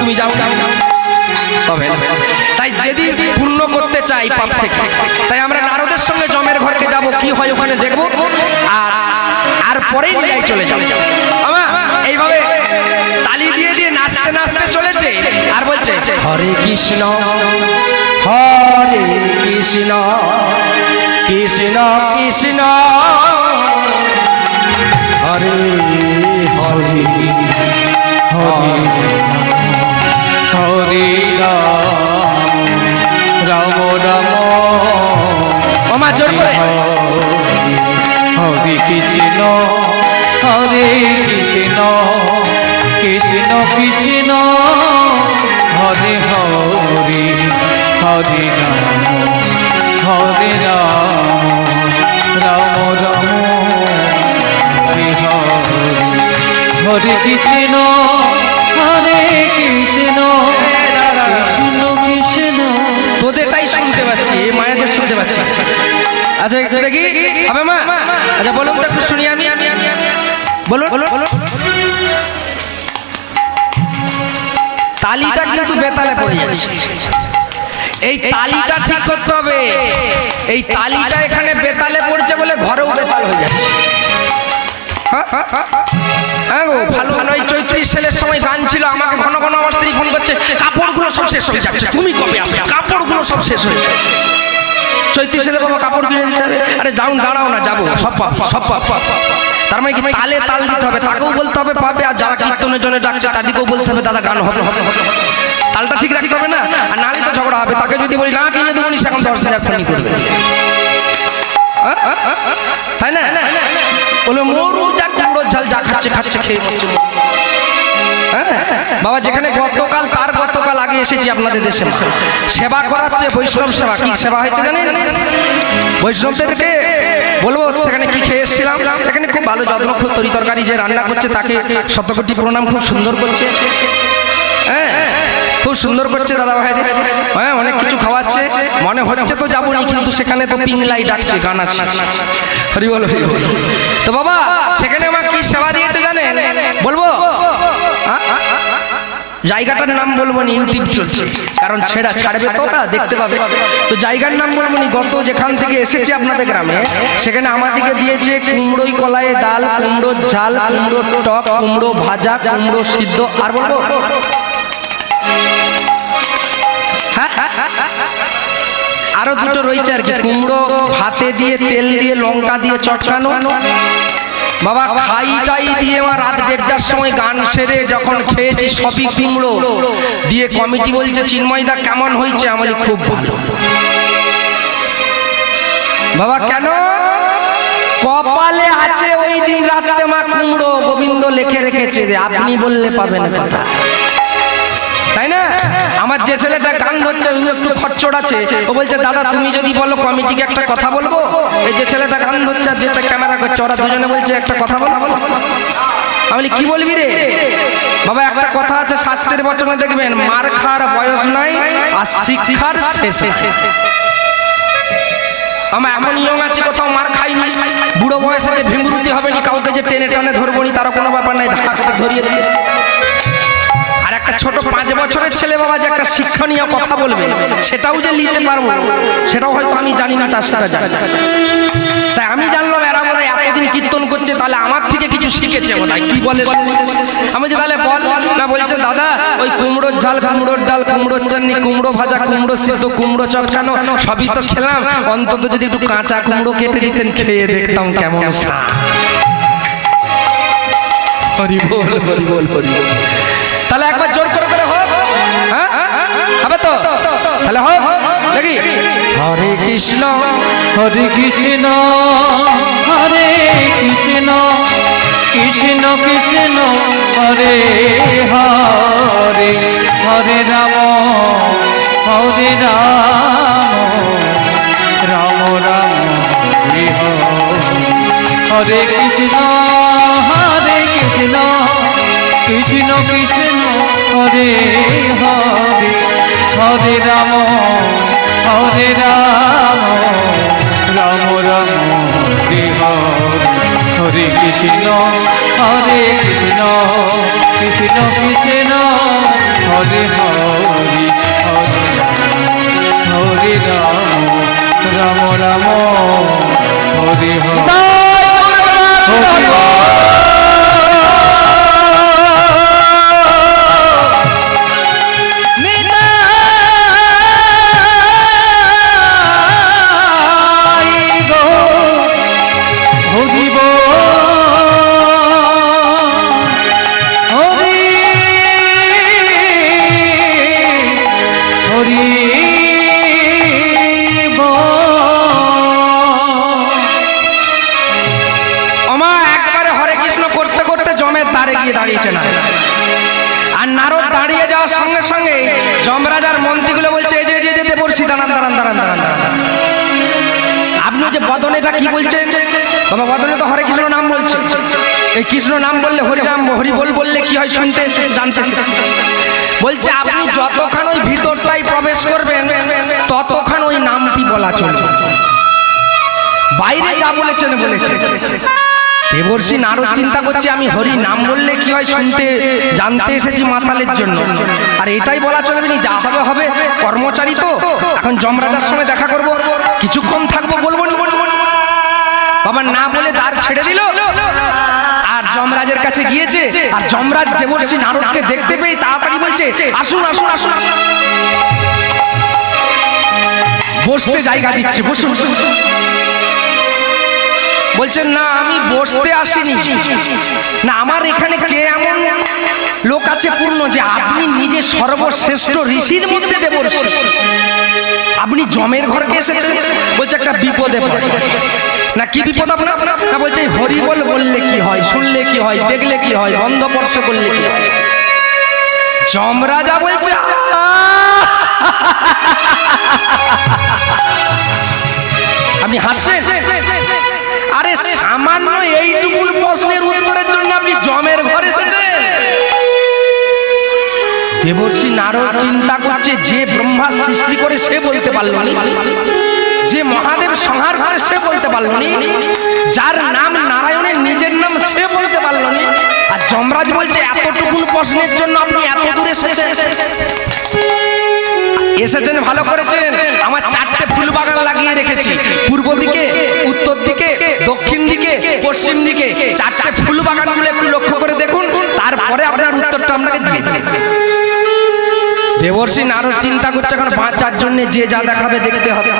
তুমি যাও। তাই যেদিন পূর্ণ করতে চাই পাপ থেকে, তাই আমরা নারদের সঙ্গে জমের ঘরকে যাব, কি হয় ওখানে দেখবো, আর পরেই লীলায় চলে যাবো। এইভাবে তালি দিয়ে দিয়ে নাচতে নাচতে চলেছে আর বলছে হরে কৃষ্ণ হরে কৃষ্ণ কৃষ্ণ কৃষ্ণ হরে হরে হরে হরে রাম রাম ওমা জোর করে হরে কৃষ্ণ হরে কৃষ্ণ কৃষ্ণ কৃষ্ণ হরে হরে হরে রাম হরে রাম রাম রাম হরে হরে হরে কৃষ্ণ হরে কৃষ্ণ কৃষ্ণ কৃষ্ণ। তোদেরটাই শুনতে পাচ্ছি, মায়েদের শুনতে পাচ্ছি। আচ্ছা একটু দেখি হবে মা? আচ্ছা বলুন তো একটু শুনি আমি, বলুন। তালিটা কিন্তু বেতালে পড়ে যাচ্ছে, এই তালিটা ঠিক করতে হবে। এই তালিটা এখানে বেতালে পড়ছে বলে ঘরেও বেতাল হয়ে যাচ্ছে। হ্যাঁ গো, ভালো ভালো এই ৩৪ সালের সময় গান ছিল, আমাকে ঘন ঘন আমার স্ত্রী ফোন করছে, কাপড়গুলো সব শেষ হয়ে যাচ্ছে, তুমি কবে আসবে, কাপড়গুলো সব শেষ হয়ে যাচ্ছে। ৩৪ সালে বাবা কাপড় কিনে দিতে হবে। আরে যাও, দাঁড়াও না, যাবো, সব পাবো, সব পাবো। তার মানে কি তালে তাল দিতে হবে, তাকেও বলতে হবে পাবে, আর যারা কীর্তনের জন্য ডাকছে তাদেরকেও বলতে হবে দাদা গান হবে। তালটা ঠিক রাখতে হবে না, আর নাহলে তো ঝগড়া হবে। তাকে যদি বলি না কিনে দেবো, সেখান 10 দিন এখনই করবে, তাই না? বলে মরু যা কুমড়োর ঝাল, যা খাচ্ছে খাচ্ছে খেয়ে মরছে। বাবা যেখানে গতকাল, তার গতকাল আগে এসেছি আপনাদের দেশে, সেবা করাচ্ছে, বৈষ্ণব সেবা। কি সেবা হয়েছে জানেন? বৈষ্ণবদেরকে বলবো সেখানে কি খেয়ে এসেছিলাম। এখানে খুব ভালো যত্ন, খুব তরি তরকারি যে রান্না করছে তাকে শতকোটি প্রণাম, খুব সুন্দর করছে। হ্যাঁ, খুব সুন্দর করছে দাদা ভাইদের। হ্যাঁ, অনেক কিছু খাওয়াচ্ছে, মনে হচ্ছে তো যাবো না, কিন্তু সেখানে তো পিংলাই ডাকছে, গান আছে। হরি বল হরি বল। তো বাবা সেখানে আমার কি সেবা দিয়েছে জানেন? বলবো জায়গাটার নাম বলবো নি, ইউটিউব চলছে, কারণ ছেড়া ছাড়বে তো ওটা দেখতে পাবে। তো জায়গার নাম বলবো নি। গত যেখান থেকে এসেছি আপনাদের গ্রামে, সেখানে আমাদেরকে দিয়েছে কুমড়োই কলাইয়ের ডাল, কুমড়োর ঝাল, কুমড়োর টক, কুমড়ো ভাজা, কুমড়ো সিদ্ধ, আর বলবো আরো দুটো রয়েছে আর কি, কুমড়ো ভাতে দিয়ে তেল দিয়ে লঙ্কা দিয়ে চটকানো। বাবা খাইটাই দিয়ে আমার রাত 1:30টার সময় গান সেরে যখন খেয়েছি, সবই কুমড়ো দিয়ে। কমিটি বলছে চিন্ময়দা কেমন হয়েছে? আমার খুব ভালো। বাবা কেন? কপালে আছে ওই দিন রাতে মা কুমড়ো গোবিন্দ লিখে রেখেছে, আপনি বললে পাবেন কথা, তাই না? আমার যে ছেলেটা গান ধরছে একটু খরচড় আছে, ও বলছে দাদা তুমি যদি বলো কমিটিকে একটা কথা বলবো। এই যে ছেলেটা গান ধরছে আর যেটা ক্যামেরা করছে, ওরা দুজনে বলছে একটা কথা বলবো। আমি বলি কি বলবি রে? বাবা একটা কথা আছে শাস্ত্রের বচনে, দেখবেন মার খাওয়ার বয়স নাই আর শিক্ষার শেষ। আমরা এখন ইয়ং আছি, কোথাও মার খাইনি। বুড়ো বয়সে যে ভিমরুতি হবে নি, কাউকে যে টেনে টেনে ধরবো নি, তারও কোনো ব্যাপার নাই, ধাক্কা করে ধরিয়ে দেবে। আর একটা ছোট 5 বছরের ছেলে বাবা যে একটা শিক্ষণীয় কথা বলবে, সেটাও যে নিতে পারবো, সেটাও হয়তো আমি জানি না, তার সাথে জানি। তাই আমি জানলাম এরা বলে এতদিন কীর্তন করছে, তাহলে আমার থেকে কিছু শিখেছে বোধ হয়। কি বলে? আমি যে তাহলে বল না, বলছে দাদা ওই কুমড়োর ঝাল, কুমড়োর ডাল, কুমড়োর চাটনি, কুমড়ো ভাজা, কুমড়ো সিদ্ধ, কুমড়ো চটকানো সবই তো খেলাম, অন্তত যদি একটু কাঁচা কুমড়ো কেটে দিতেন, খেয়ে দেখতাম কেমন। হরি বল হরি বল হরি বল। তাহলে একবার জোর করে হোক, হ্যাঁ হবে তো? তাহলে হোক। কৃষ্ণ হরে কৃষ্ণ হরে কৃষ্ণ কৃষ্ণ কৃষ্ণ হরে হরে হরে রাম হরে রাম রাম হরে হরে কৃষ্ণ কৃষ্ণ কৃষ্ণ হরে হরে হরে রাম রাম রাম হরে হরে কৃষ্ণ কৃষ্ণ কৃষ্ণ কৃষ্ণ হরে হরে হরে রাম রাম হরে হরে দাঁড়িয়েছে না আর নারদ দাঁড়িয়ে যাওয়ার সঙ্গে সঙ্গে যমরাজার মন্ত্রীগুলো বলছে এই যে দেবর্ষি দাঁড়ান দাঁড়ান দাঁড়ান দাঁড়ান দাঁড়ান আপনি যে বদনেটা কি বলছেন বাবা? বদনে তো হরে কৃষ্ণ নাম বলছে। এই কৃষ্ণ নাম বললে হরিনাম হরি বললে কি হয় শুনতে জানতে বলছে আপনি যতক্ষণ ওই ভিতরটাই প্রবেশ করবেন ততক্ষণ ওই নামটি বলা চলবে, বাইরে যা বলেছেন বলেছে। দেবর্ষি নারদ চিন্তা করছে আমি হরি নাম বললে কি হয় শুনতে জানতে এসেছি মাতালের জন্য, আর এটাই বলা চলবে না, যা হবে হবে, কর্মচারী তো এখন যমরাজার সঙ্গে দেখা করব, কিছুক্ষণ থাকবো বলবো না। বাবা না বলে দ্বার ছেড়ে দিল আর যমরাজের কাছে গিয়েছে। আর যমরাজ দেবর্ষি নারদকে দেখতে পেয়ে তাড়াতাড়ি বলছে আসুন আসুন আসুন, বসতে জায়গা দিচ্ছে, বসুন। বলছেন না আমি বসতে আসিনি, না আমার এখানে কে এমন লোক আছে পূর্ণ যে আপনি নিজে সর্বশ্রেষ্ঠ ঋষির মধ্যে দেবর্ষি, আপনি জমের ঘরকে এসেছেন। বলছে একটা বিপদে পড়ে। না কি বিপদ আপনার? না বলছে হরি বললে কি হয়, শুনলে কি হয়, দেখলে কি হয়, গন্ধ স্পর্শ করলে কি হয়। যমরাজা বলছে আপনি হাসছেন? আরে সামান্য এইটুকু প্রশ্নের উত্তরের জন্য আপনি জমের ঘরে এসেছেন? দেবর্ষি নারদ চিন্তা করছে যে ব্রহ্মা সৃষ্টি করে সে বলতে পারলো না, যে মহাদেব সংহার করে সে বলতে পারলো না, যার নাম নারায়ণের নিজের নাম সে বলতে পারলো না, আর যমরাজ বলছে এতটুকু প্রশ্নের জন্য আপনি এত দূরে এসেছেন। ভালো করেছেন, আমার 4টে ফুল বাগান লাগিয়ে রেখেছি, পূর্ব দিকে, উত্তর দিকে, দক্ষিণ দিকে, পশ্চিম দিকে, 4টে ফুল বাগানগুলো একটু লক্ষ্য করে দেখুন, তারপরে আপনার উত্তরটা আপনাকে দিয়ে দিই। দেবর্ষি নারদ চিন্তা করছে এখন বাঁচার জন্য যে যা দেখাবে দেখতে হবে,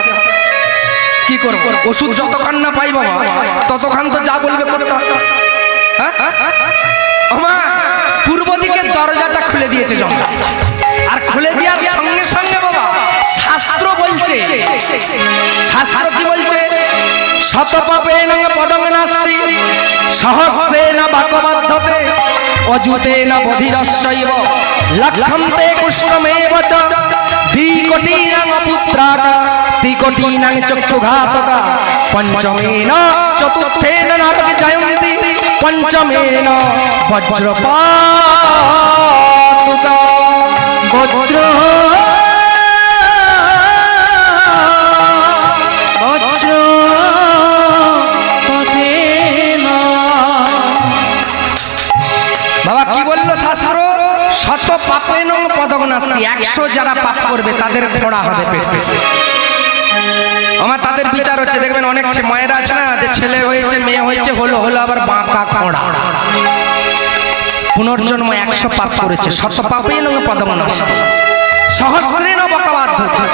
কি করব? ওষুধ যতক্ষণ না পাই বাবা ততক্ষণ তো যা বলবে করতে হবে। পূর্ব দিকের দরজাটা খুলে দিয়েছে যমরাজ, আর খুলে দেওয়ার সঙ্গে সঙ্গে বাবা শাস্ত্র বলছে, শাস্ত্র কি বলছে? শতপাপেন পদং নাস্তি সহস্রেণ বাকবাধ্যতে অযুতেন বধিরস্যৈব লক্ষন্তে কুষ্ঠমেব চ দ্বিকোটিনাং পুত্রাকা ত্রিকোটিনাং চক্ষুঘাতকা পঞ্চমেন চতুর্থেন নরকে জয়ন্তি পঞ্চমেন বজ্রপাতুকা বজ্র বাবা কি বললো শাস্ত্র? শত পাপেন পদং নাস্তি, 100 যারা পাপ করবে তাদের খোঁড়া হবে পেট থেকে। আমার তাদের বিচার হচ্ছে, দেখবেন অনেক মায়েরা আছে না যে ছেলে হয়েছে মেয়ে হয়েছে হলো আবার বাঁকা খোঁড়া, পুনর্জন্ম 100 পাপ করেছে। শত পাপেন পদং নাস্তি সহস্রেণ বাকবাধ্যতে,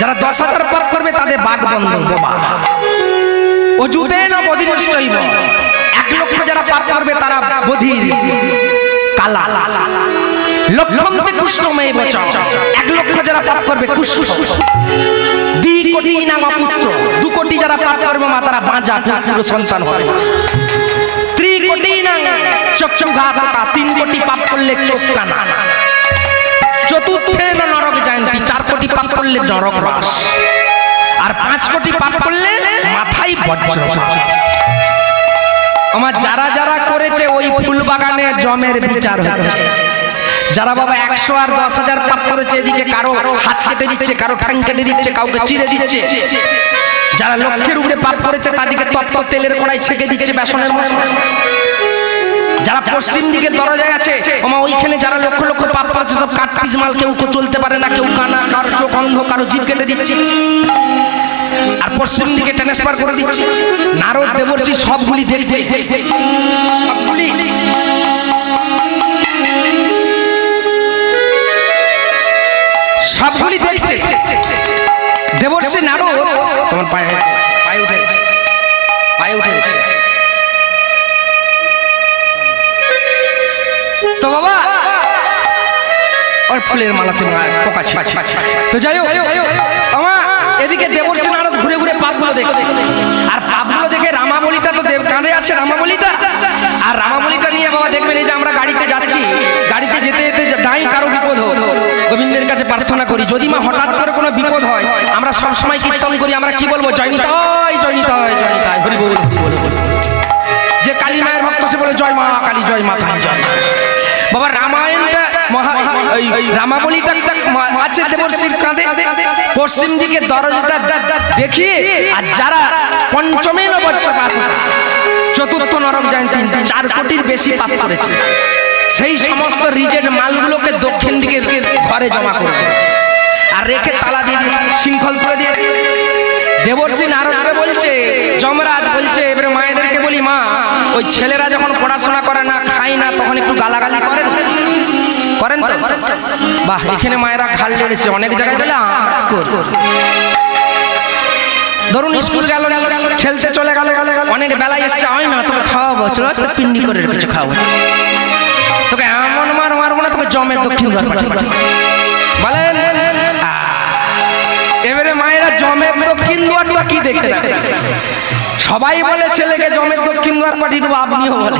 যারা 10,000 পাপ করবে তাদের বাঘ বন্ধ বোবা। অযুতেন বধিরস্যৈব, 1 লক্ষ যারা পাপ করবে তারা বধির কালা। লক্ষন্তে কুষ্ঠমেব চ, 1 লক্ষ যারা পাপ করবে কুষ্ঠ। দ্বিকোটি নাম পুত্র, 2 কোটি যারা পাপ করবে মা তারা বাঁচা পুত্র সন্তান হবে না। ত্রিকোটি নাম চক্ষুঘাতকা, 3 কোটি পাপ করলে চোখ কানা। চতুর্থে নরক জয়ন্তী, 4 কোটি পাপ করলে নরক বাস, আর 5 কোটি পাপ করলে মাথায় বজ্রপাত। আমার যারা যারা করেছে ওই ফুল বাগানে জমের বিচার হচ্ছে। যারা বাবা 100 আর 10,000 পাপ করেছে, এদিকে কারো হাত কেটে দিচ্ছে, কারো ঠ্যাং কেটে দিচ্ছে, কাউকে চিড়ে দিচ্ছে। যারা লক্ষের উপরে পাপ করেছে তাদেরকে তপ্ত তেলের কড়াই ছেঁকে দিচ্ছে বেসনের মতো। যারা পশ্চিম দিকে দরজায় আছে ওইখানে যারা লক্ষ লক্ষ পাপ করেছে সব কাঠ পিস মাল, কেউ চলতে পারে না, কেউ কানা, কারো চোখ অন্ধ, কারো জিভ কেটে দিচ্ছে, আর পশ্চিম দিকে ট্রান্সফার করে দিচ্ছে। নারদ দেবর্ষি সবগুলি দেখছে, সবগুলি দেখছে। দেবর্ষি নারদ তোমার পায়ে পায়ে উঠেছে, পায়ে উঠেছে। তো বাবা ওর ফুলের মালাতে পোকা ছিল। তো যাই হোক আমার এদিকে দেবর্ষি নারদ ঘুরে ঘুরে পাপগুলো দেখছে, আর পাপগুলো দেখে রামাবলীটা তো কাঁধে আছে, রামাবলীটা আর রামাবলীটা নিয়ে বাবা দেখবেন এই যে আমরা গাড়িতে যাচ্ছি, গাড়িতে যেতে যেতে নাই কারো বিপদ হোক গোবিন্দের কাছে প্রার্থনা করি। যদি মা হঠাৎ করে কোনো বিপদ হয় আমরা সবসময় কীর্তন করি, আমরা কি বলবো? জয় নিতাই, জয় নিতাই, জয় নিতাই, হরি বল, হরি বল। যে কালী মায়ের ভক্ত সে বলে জয় মা কালী, জয় মা কালী, জয় মা। বাবা রামায়ণটা রামাবলীটা আছে দেবর্ষির কাঁধে, পশ্চিম দিকে দরজাটা দেখিয়ে, আর যারা পঞ্চমে নবচ্চপাত, চতুর্থ নরক জয়ন্তী 4 কোটির বেশি পাপ করেছে, সেই সমস্ত রিজেক্ট মালগুলোকে দক্ষিণ দিকে ঘরে জমা করে দিয়েছে, আর রেখে তালা দিয়ে দিয়েছে, শৃঙ্খল করে দিয়েছে। দেবর্ষি নারদকে বলছে, যমরাজ বলছে, এবারে মায়েদেরকে বলি মা, ওই ছেলেরা যখন পড়াশোনা করে না, খায় না, তখন একটু গালাগালি করেন করেন তো? বাহ, এখানে মায়েরা ঘাল লেড়েছে, অনেক জায়গায় গেলে ধরুন স্কুল গেল, খেলতে চলে গেল, অনেক বেলায় এসছে, হয় না তোকে খাওয়াবো, চলো পিন্ডি করে কিছু খাওয়াবো, তোকে এমন মারবো না, তোকে জমের দক্ষিণ দ্বার পাঠিয়ে বলেন। এবারে মায়েরা জমের দক্ষিণ দ্বারটা কি দেখে না, সবাই বলে ছেলেকে জমের দক্ষিণ দ্বার পাঠিয়ে দেবো, আপনিও বলে।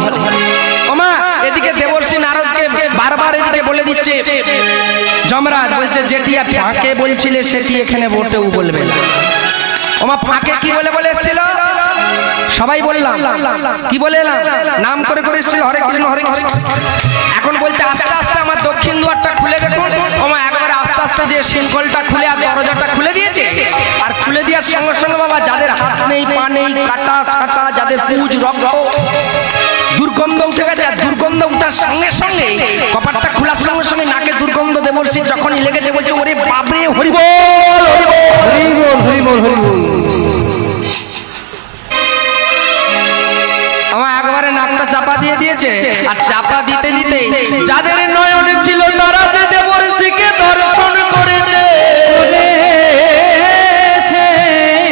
ওমা এদিকে দেবর্ষি নারদকে বারবার এদিকে বলে দিচ্ছে, যমরাজ বলছে যেটি ফাঁকে বলছিলে সেটি এখানে বটেও বলবে না। ওমা ফাঁকে কি বলে বলে এসেছিল? সবাই বললাম কি বলে এলাম, নাম করে করে এসেছিল হরে কৃষ্ণ হরে কৃষ্ণ। এখন বলছে আস্তে আস্তে আমার দক্ষিণ দুয়ারটা খুলে দেখুন। ওমা একবারে আস্তে আস্তে যে শৃঙ্খলটা খুলে আর দরজাটা খুলে দিয়েছে, আর খুলে দেওয়ার সঙ্গে সঙ্গে বাবা যাদের হাত নেই, পা নেই, কাটা ছাটা, যাদের পুজ রক্ত দুর্গন্ধ উঠে গেছে, আর দুর্গন্ধ উঠার সঙ্গে সঙ্গে কপাটটা খোলার সঙ্গে সঙ্গে নাকে দুর্গন্ধ দেবর্ষি যখনই লেগেছে বলছে ওরে বাপরে, হরি বল, হরি বল, হরি বল, হরি বল, হরি বল। আমার একবারে নাকটা চাপা দিয়ে দিয়েছে, আর চাপা দিতে দিতে যাদের নয়নে ছিল তারা যে দেবর্ষিকে দর্শন করেছে,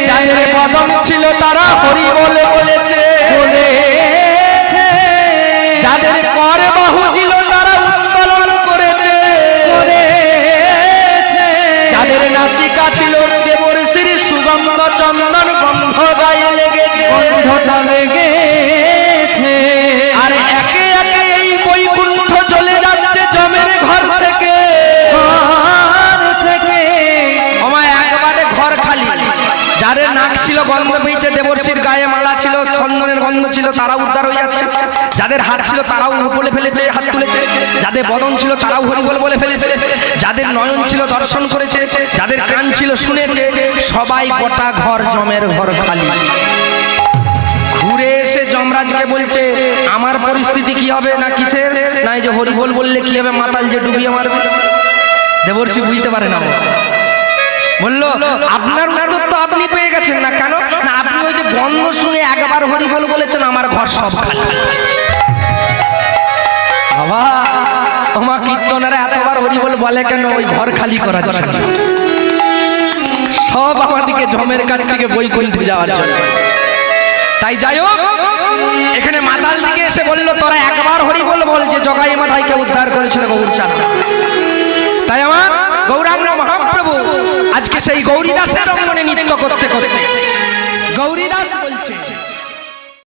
যাদের কদম ছিল তারা হরি বলে বলেছে, যাদের কর বাহু ছিল তারা উত্তোলন করেছে, যাদের নাসিকা ছিল দেবর্ষির সুগন্ধ চন্দন গন্ধ গায়ে লেগেছে, আর একে একে এই বৈকুণ্ঠ চলে যাচ্ছে জমের ঘর থেকে। আমায় একবারে ঘর খালি, যাদের নাক ছিল গন্ধ পেয়েছে, দেবর্ষির গায়ে মালা ছিল, চন্দনের গন্ধ ছিল, তারা উদ্ধার হয়ে যাচ্ছে। যাদের হাত ছিল তারাও বলে ফেলেছে, হাত তুলেছে। যাদের বদন ছিল তারাও হরিবল বলে ফেলেছে। যাদের নয়ন ছিল দর্শন করেছে, যাদের কান ছিল শুনেছে। সবাই গোটা ঘর জমের ঘর খালি। ঘুরে এসে যমরাজকে বলছে আমার পরিস্থিতি কি হবে, না কিসের, না এই যে হরিবল বললে কি হবে, মাতাল যে ডুবিয়ে মারবে। দেবর্ষি বুঝতে পারে না, বললো আপনার উত্তর তো আপনি পেয়ে গেছেন না, কেন না আপনি ওই যে গন্ধ শুনে একবার হরিবল বলেছেন, আমার ঘর সব খালি। বাবা ওমা কীর্তনেরা এতবার হরিবল বলে কেন, ওই ঘর খালি করার জন্য, সব আমাদেরকে জমের কাছ থেকে বৈকুণ্ঠে যাওয়ার জন্য। তাই যাই হোক, এখানে মাতাল দিকে এসে বললো তোরা একবার হরিবল বল যে জগাই মাথাইকে উদ্ধার করেছিল গৌরচাঁদ। তাই আমার গৌরাঙ্গ মহাপ্রভু আজকে সেই গৌরীদাসের অঙ্গনে গৌরীদাস বলছে